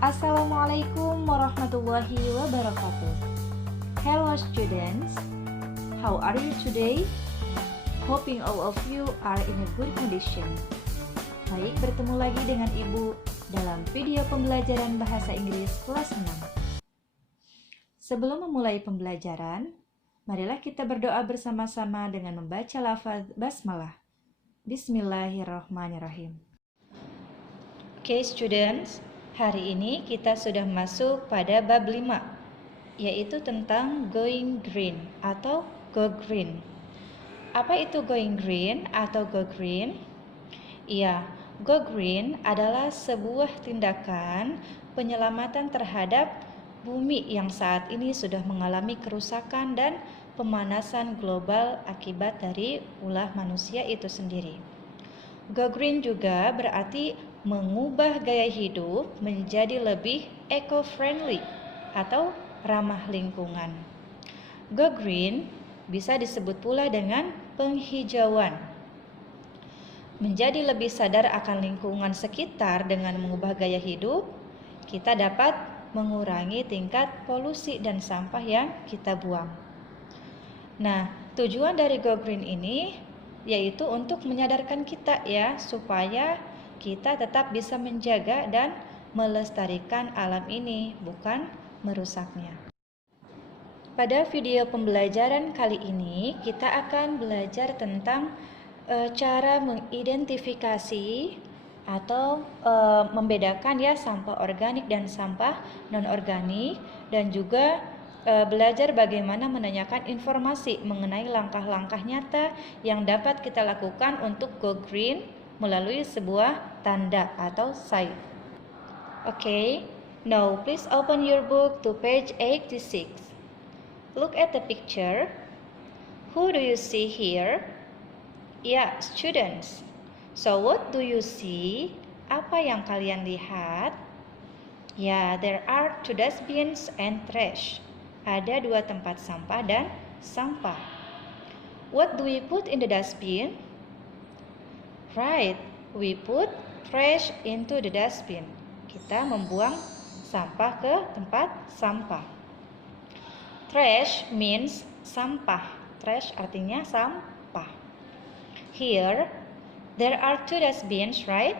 Assalamualaikum warahmatullahi wabarakatuh. Hello students, how are you today? Hoping all of you are in a good condition. Baik, bertemu lagi dengan Ibu dalam video pembelajaran bahasa Inggris kelas 6. Sebelum memulai pembelajaran, marilah kita berdoa bersama-sama dengan membaca lafaz basmalah. Bismillahirrahmanirrahim. Okay students, hari ini kita sudah masuk pada bab 5, yaitu tentang going green atau go green. Apa itu going green atau go green? Ya, go green adalah sebuah tindakan penyelamatan terhadap bumi yang saat ini sudah mengalami kerusakan dan pemanasan global akibat dari ulah manusia itu sendiri. Go green juga berarti mengubah gaya hidup menjadi lebih eco-friendly atau ramah lingkungan. Go green bisa disebut pula dengan penghijauan. Menjadi lebih sadar akan lingkungan sekitar dengan mengubah gaya hidup, kita dapat mengurangi tingkat polusi dan sampah yang kita buang. Nah, tujuan dari Go Green ini yaitu untuk menyadarkan kita ya, supaya kita tetap bisa menjaga dan melestarikan alam ini, bukan merusaknya. Pada video pembelajaran kali ini, kita akan belajar tentang cara mengidentifikasi atau membedakan ya sampah organik dan sampah non-organik, dan juga belajar bagaimana menanyakan informasi mengenai langkah-langkah nyata yang dapat kita lakukan untuk go green melalui sebuah tanda atau sign. Okay, now please open your book to page 86. Look at the picture. Who do you see here? Yeah, students. So what do you see? Apa yang kalian lihat? Yeah, there are 2 dustbins and trash. Ada 2 tempat sampah dan sampah. What do we put in the dustbin? Right, we put trash into the dustbin. Kita membuang sampah ke tempat sampah. Trash means sampah. Trash artinya sampah. Here, there are 2 dustbins, right?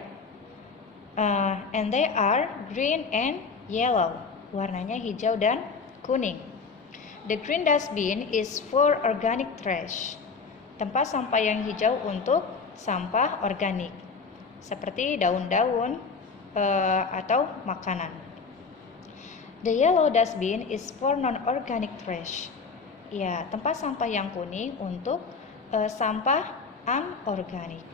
And they are green and yellow. Warnanya hijau dan kuning. The green dustbin is for organic trash. Tempat sampah yang hijau untuk sampah organik, seperti daun-daun atau makanan. The yellow dustbin is for non-organic trash. Ya, tempat sampah yang kuning untuk sampah anorganik.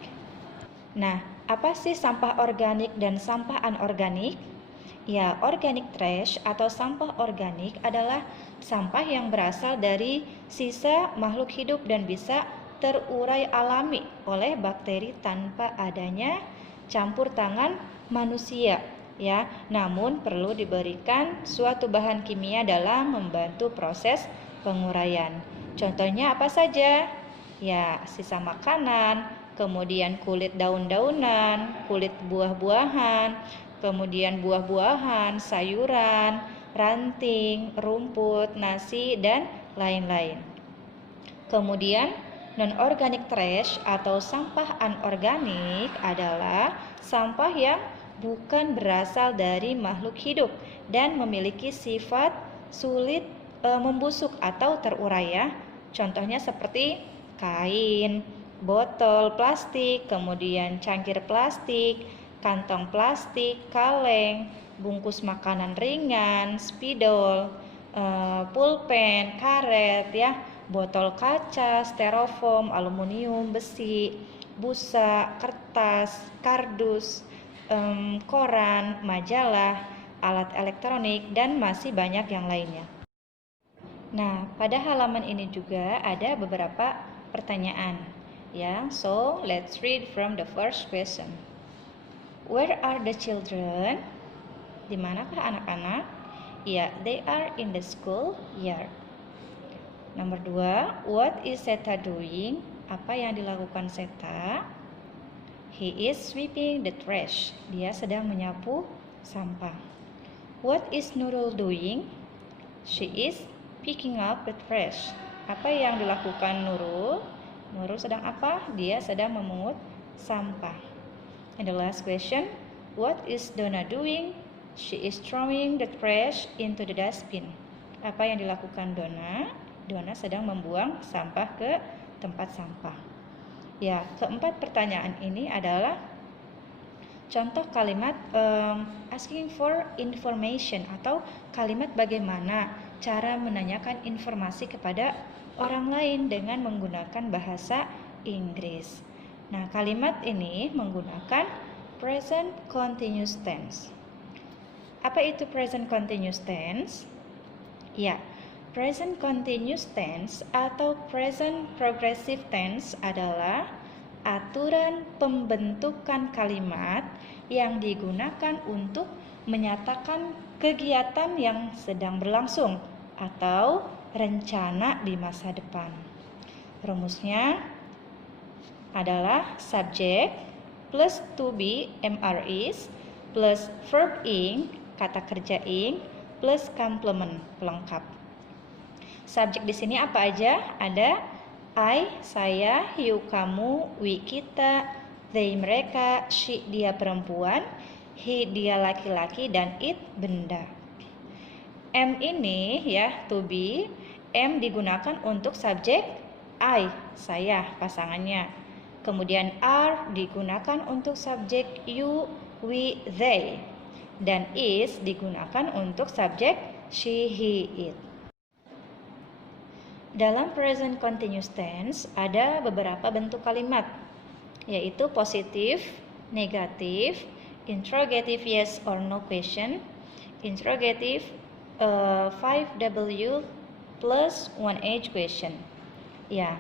Nah, apa sih sampah organik dan sampah anorganik? Ya, organic trash atau sampah organik adalah sampah yang berasal dari sisa makhluk hidup dan bisa terurai alami oleh bakteri tanpa adanya campur tangan manusia ya. Namun perlu diberikan suatu bahan kimia dalam membantu proses penguraian. Contohnya apa saja? Ya, sisa makanan, kemudian kulit daun-daunan, kulit buah-buahan, kemudian buah-buahan, sayuran, ranting, rumput, nasi, dan lain-lain. Kemudian non-organic trash atau sampah anorganik adalah sampah yang bukan berasal dari makhluk hidup dan memiliki sifat sulit membusuk atau terurai ya. Contohnya seperti kain, botol plastik, kemudian cangkir plastik, kantong plastik, kaleng, bungkus makanan ringan, spidol, pulpen, karet ya, botol kaca, styrofoam, aluminium, besi, busa, kertas, kardus, koran, majalah, alat elektronik, dan masih banyak yang lainnya. Nah, pada halaman ini juga ada beberapa pertanyaan ya. So, let's read from the first question. Where are the children? Di manakah anak-anak? Ya, they are in the school yard. Nomor 2, what is Seta doing? Apa yang dilakukan Seta? He is sweeping the trash. Dia sedang menyapu sampah. What is Nurul doing? She is picking up the trash. Apa yang dilakukan Nurul? Nurul sedang apa? Dia sedang memungut sampah. And the last question, what is Donna doing? She is throwing the trash into the dustbin. Apa yang dilakukan Donna? Donna sedang membuang sampah ke tempat sampah. Ya, keempat pertanyaan ini adalah contoh kalimat asking for information atau kalimat bagaimana cara menanyakan informasi kepada orang lain dengan menggunakan bahasa Inggris. Nah, kalimat ini menggunakan present continuous tense. Apa itu present continuous tense? Ya, present continuous tense atau present progressive tense adalah aturan pembentukan kalimat yang digunakan untuk menyatakan kegiatan yang sedang berlangsung atau rencana di masa depan. Rumusnya adalah subject plus to be is plus verb ing kata kerja ing plus complement pelengkap. Subjek di sini apa aja? Ada I, saya, you, kamu, we, kita, they, mereka, she, dia perempuan, he, dia laki-laki, dan it, benda. M ini ya, to be, M digunakan untuk subjek I, saya, pasangannya. Kemudian R digunakan untuk subjek you, we, they. Dan is digunakan untuk subjek she, he, it. Dalam present continuous tense ada beberapa bentuk kalimat, yaitu positif, negatif, interrogative yes or no question, interrogative 5W plus 1H question. Ya,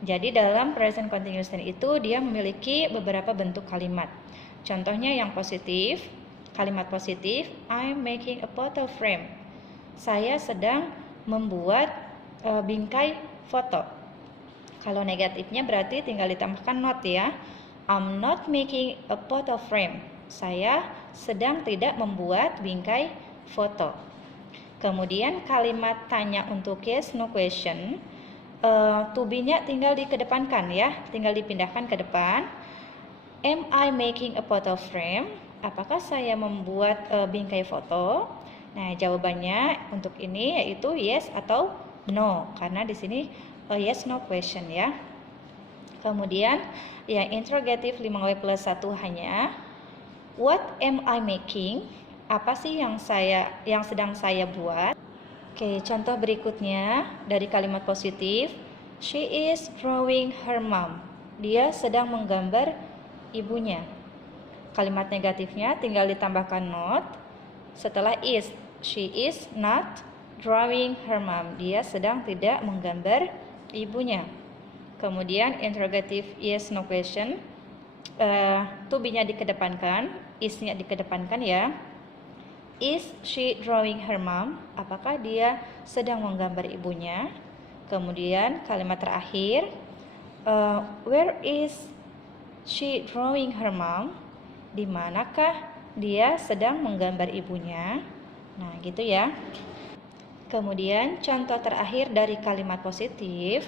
jadi dalam present continuous tense itu dia memiliki beberapa bentuk kalimat. Contohnya yang positif, kalimat positif, I'm making a photo frame. Saya sedang membuat bingkai foto. Kalau negatifnya berarti tinggal ditambahkan not ya. I'm not making a photo frame. Saya sedang tidak membuat bingkai foto. Kemudian kalimat tanya untuk yes no question, to be-nya tinggal dikedepankan ya, tinggal dipindahkan ke depan. Am I making a photo frame? Apakah saya membuat bingkai foto? Nah, jawabannya untuk ini yaitu yes atau no, karena di sini yes no question ya. Kemudian yang interrogative 5W plus 1 hanya what am I making? Apa sih yang sedang saya buat? Oke, contoh berikutnya dari kalimat positif, she is drawing her mom. Dia sedang menggambar ibunya. Kalimat negatifnya tinggal ditambahkan not setelah is. She is not drawing her mom. Dia sedang tidak menggambar ibunya. Kemudian interrogative yes no question, to be-nya dikedepankan, is-nya dikedepankan ya. Is she drawing her mom? Apakah dia sedang menggambar ibunya? Kemudian kalimat terakhir, where is she drawing her mom? Di manakah dia sedang menggambar ibunya? Nah, gitu ya. Kemudian contoh terakhir dari kalimat positif,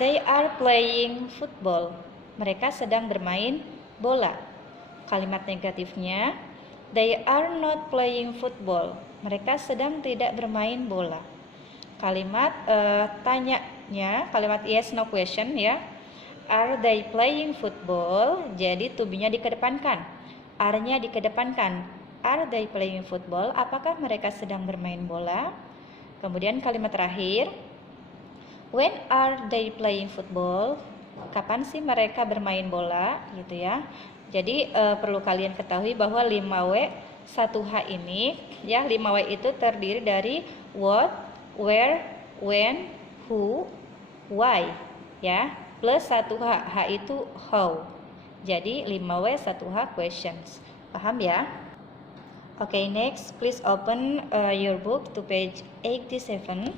they are playing football. Mereka sedang bermain bola. Kalimat negatifnya, they are not playing football. Mereka sedang tidak bermain bola. Kalimat tanyanya, kalimat yes no question ya. Are they playing football? Jadi to be-nya dikedepankan. Are-nya dikedepankan. Are they playing football? Apakah mereka sedang bermain bola? Kemudian kalimat terakhir, when are they playing football? Kapan sih mereka bermain bola? Gitu ya. Jadi perlu kalian ketahui bahwa 5W 1H ini ya, 5W itu terdiri dari what, where, when, who, why ya, plus 1H, H itu how. Jadi 5W 1H questions. Paham ya? Okay, next, please open your book to page 87.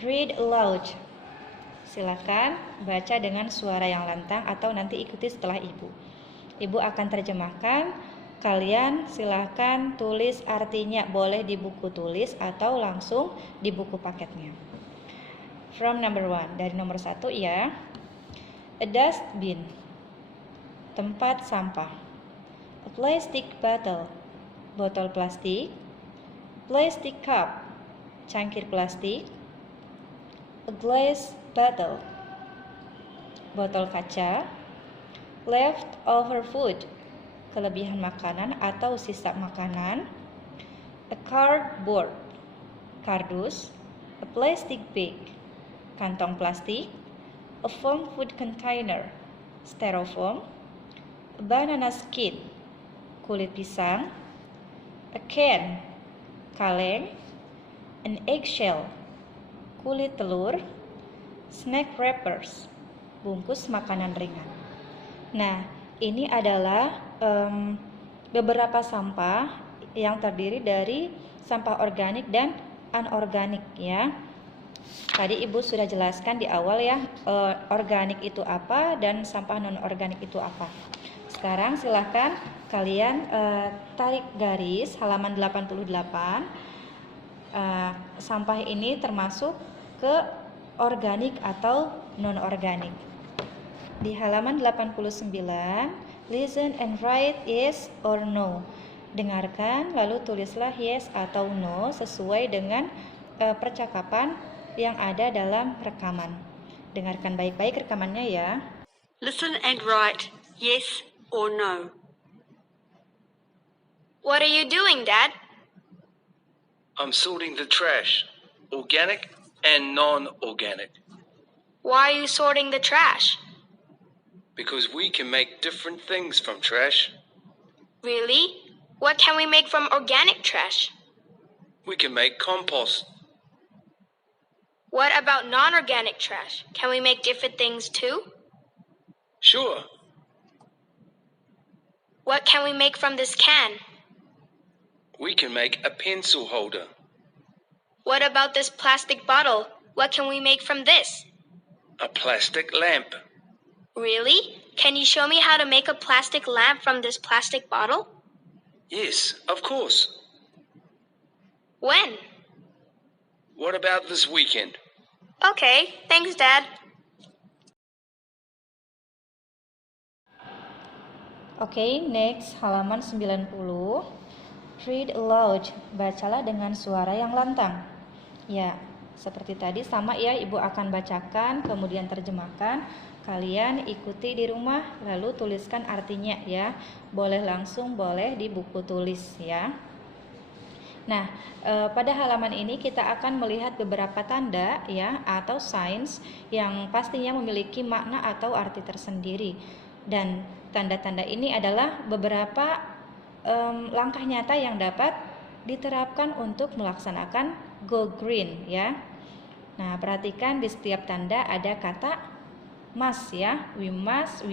Read aloud. Silakan baca dengan suara yang lantang atau nanti ikuti setelah ibu. Ibu akan terjemahkan Kalian silahkan tulis artinya, boleh di buku tulis atau langsung di buku paketnya. From number 1, dari nomor 1 ya. A dustbin, tempat sampah. A plastic bottle, botol plastik. Plastic cup, cangkir plastik. A glass bottle, botol kaca. Leftover food, kelebihan makanan atau sisa makanan. A cardboard, kardus. A plastic bag, kantong plastik. A foam food container, styrofoam. A banana skin, kulit pisang. A can, kaleng. An eggshell, kulit telur. Snack wrappers, bungkus makanan ringan. Nah, ini adalah beberapa sampah yang terdiri dari sampah organik dan anorganik ya. Tadi Ibu sudah jelaskan di awal ya, organik itu apa dan sampah non-organik itu apa. Sekarang silahkan kalian tarik garis halaman 88. Sampah ini termasuk ke organik atau non-organik. Di halaman 89, listen and write yes or no. Dengarkan lalu tulislah yes atau no sesuai dengan percakapan yang ada dalam rekaman. Dengarkan baik-baik rekamannya ya. Listen and write yes or no. What are you doing, Dad? I'm sorting the trash, organic and non-organic, Why are you sorting the trash? because we can make different things from trash. Really? What can we make from organic trash? We can make compost. What about non-organic trash? Can we make different things too? Sure, What can we make from this can? we can make a pencil holder. What about this plastic bottle? What can we make from this? A plastic lamp. Really? Can you show me how to make a plastic lamp from this plastic bottle? Yes, of course. When? What about this weekend? Okay, thanks, Dad. Oke, next halaman 90. Read aloud, bacalah dengan suara yang lantang. Ya, seperti tadi sama ya, Ibu akan bacakan kemudian terjemahkan. Kalian ikuti di rumah lalu tuliskan artinya ya. Boleh langsung, boleh di buku tulis ya. Nah, pada halaman ini kita akan melihat beberapa tanda ya atau signs yang pastinya memiliki makna atau arti tersendiri. Dan tanda-tanda ini adalah beberapa langkah nyata yang dapat diterapkan untuk melaksanakan Go Green ya. Nah, perhatikan di setiap tanda ada kata must ya, we must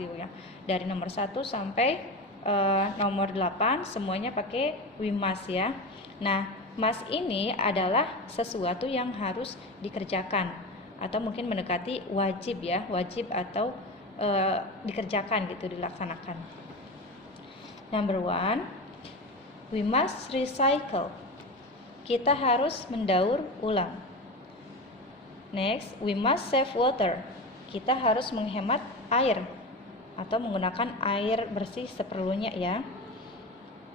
gitu ya. Dari nomor 1 sampai nomor 8 semuanya pakai we must ya. Nah, must ini adalah sesuatu yang harus dikerjakan atau mungkin mendekati wajib ya, wajib atau dikerjakan gitu, dilaksanakan. Number 1, we must recycle. Kita harus mendaur ulang. Next, we must save water. Kita harus menghemat air atau menggunakan air bersih seperlunya ya.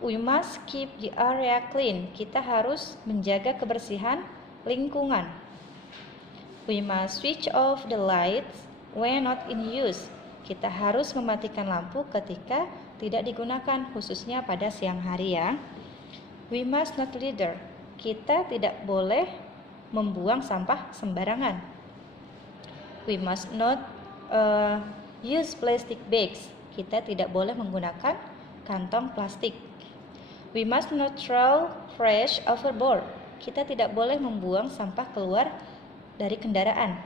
We must keep the area clean. Kita harus menjaga kebersihan lingkungan. We must switch off the lights when not in use. Kita harus mematikan lampu ketika tidak digunakan, khususnya pada siang hari ya. We must not litter. Kita tidak boleh membuang sampah sembarangan. We must not use plastic bags. Kita tidak boleh menggunakan kantong plastik. We must not throw trash overboard. Kita tidak boleh membuang sampah keluar dari kendaraan.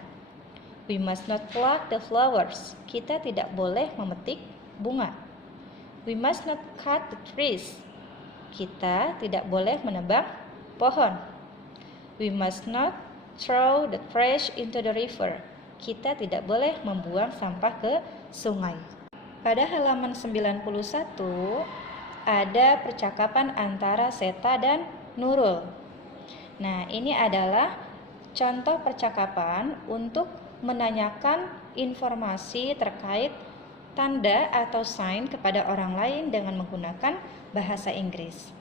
We must not pluck the flowers. Kita tidak boleh memetik bunga. We must not cut the trees. Kita tidak boleh menebang pohon. We must not throw the trash into the river. Kita tidak boleh membuang sampah ke sungai. Pada halaman 91, ada percakapan antara Seta dan Nurul. Nah, ini adalah contoh percakapan untuk menanyakan informasi terkait tanda atau sign kepada orang lain dengan menggunakan bahasa Inggris.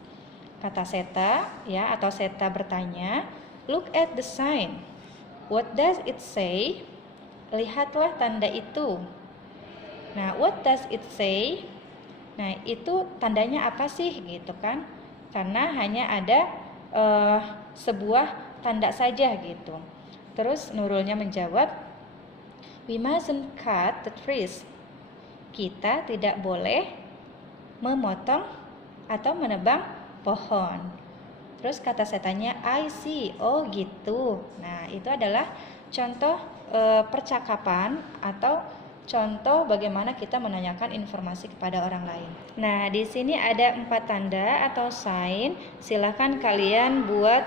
Kata Seta, ya, atau Seta bertanya, "Look at the sign. What does it say?" Lihatlah tanda itu. Nah, what does it say? Nah, itu tandanya apa sih gitu kan? Karena hanya ada sebuah tanda saja gitu. Terus Nurulnya menjawab, "We mustn't cut the trees." Kita tidak boleh memotong atau menebang pohon. Terus kata Setanya, "I see." Oh gitu. Nah, itu adalah contoh percakapan atau contoh bagaimana kita menanyakan informasi kepada orang lain. Nah, di sini ada 4 tanda atau sign. Silakan kalian buat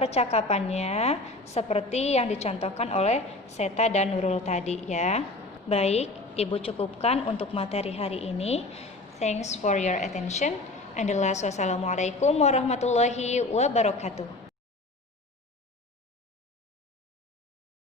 percakapannya seperti yang dicontohkan oleh Seta dan Nurul tadi ya. Baik, Ibu cukupkan untuk materi hari ini. Thanks for your attention. And the last, wassalamualaikum warahmatullahi wabarakatuh.